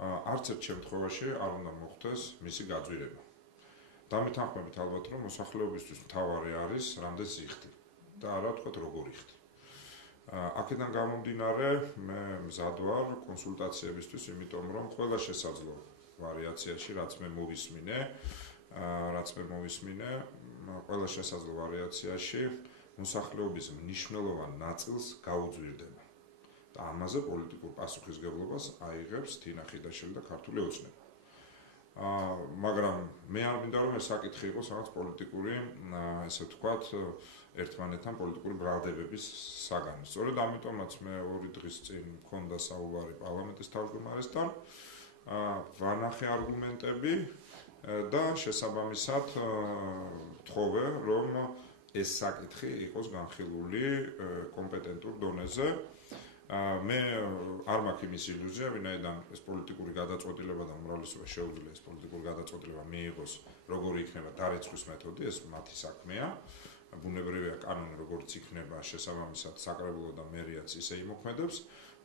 არც ერთ შემთხვევაში არ უნდა მოხდეს მისი გაძვირება. დამეთანხმებით ალბათ რომ მოსახლეობისთვის მთავარი არის რამდენს იხდი და არა თქვათ როგორ იხდი. აქედან გამომდინარე მე მზად ვარ კონსულტაციებისთვის, იმიტომ რომ ყველა შესაძლო ვარიაციაში რაც მე მოვისმინე, ყველა შესაძლო ვარიაციაში მოსახლეობის მნიშვნელოვან ნაწილს გაუძვირდება. და ამაზე პოლიტიკურ პასუხისგებლობას აიღებს თინა ხიდაშვილი და ქართული ოცნება. მაგრამ მე არ მინდა რომ ეს საკითხი იყოს რაღაც პოლიტიკური, ესე ვთქვათ, ერთმანეთთან პოლიტიკური ბრალდებების საგანი. სწორედ ამიტომაც მე 2 დღის წინ მქონდა საუბარი პარლამენტის თავმჯდომარესთან, ვანახე არგუმენტები და შესაბამისად ვთხოვე, რომ ეს საკითხი იყოს განხილული კომპეტენტურ დონეზე. მე არ მაქვს იმის ილუზია, ვინაიდან ეს პოლიტიკური გადაწყვეტილება და უმრავლესობა შეუძლია ეს პოლიტიკური გადაწყვეტილება მიიღოს, როგორი იქნება დარეცხვის მეთოდი, ეს მათი საქმეა. ბუნებრივია კანონი როგორც იქნება, შესაბამისად საკრებულო და მერიაც ისე იმოქმედებს,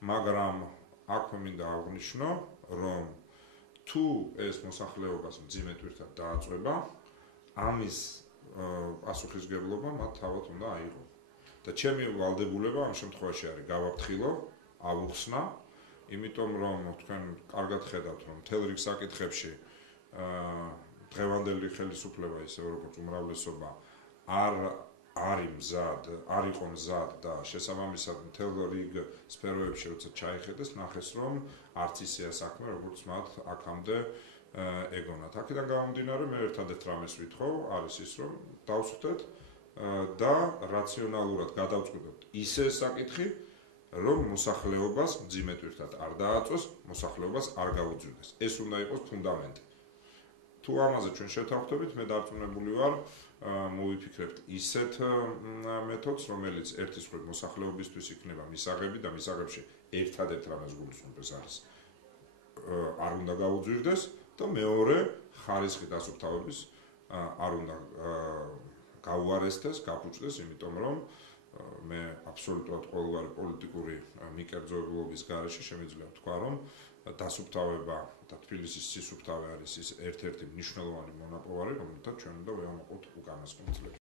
მაგრამ აქვე მინდა აღვნიშნო, რომ თუ ეს მოსახლეობას მძიმე ტვირთად დააწვება, ამის პასუხისგებლობა მათ თავად უნდა აიღო. და ჩემი ვალდებულება ამ შემთხვევაში არის გავაფრთხილო, ავუხსნა, იმიტომ რომ თქვენ კარგად ხედავთ, რომ მთელ რიგ საკითხებში დღევანდელი ხელისუფლება ისე როგორც უმრავლესობა არ იყო მზად და შესაბამისად მთელ რიგ სფეროებში როცა ჩაიხედეს, ნახეს რომ არც ისეა საქმე, როგორც მათ აქამდე ეგონათ. აქედან გამომდინარე მე ერთადერთ რამეს ვითხოვ, არის ის რომ დავსვდეთ და რაციონალურად გადავწყვეტოთ ისე საკითხი, რომ მოსახლეობას მძიმე ტვირთად არ დააწვეს, მოსახლეობას არ გაუძვირდეს. ეს უნდა იყოს ფუნდამენტი. თუ ამაზე ჩვენ შევთანხმდებით, მე დარწმუნებული ვარ, მოვიფიქრებთ ისეთ მეთოდს, რომელიც ერთის მხრივ მოსახლეობისთვის იქნება მისაღები და მისაღებში ერთადერთ რამეს გულისხმობს არის არ უნდა გაუძვირდეს და მეორე ხარისხი დასუფთავების არ უნდა გაუარესდეს, გაფუჭდეს, იმიტომ რომ მე აბსოლუტურად ყოველგვარი პოლიტიკური მიკერძოებულობის გარეშე შემიძლია ვთქვა, რომ დასუფთავება და თბილისის სისუფთავე არის ის ერთ-ერთი მნიშვნელოვანი მონაპოვარი, რომელთაც ჩვენ უნდა ვევამაყოთ უკანასკნელ წლებში.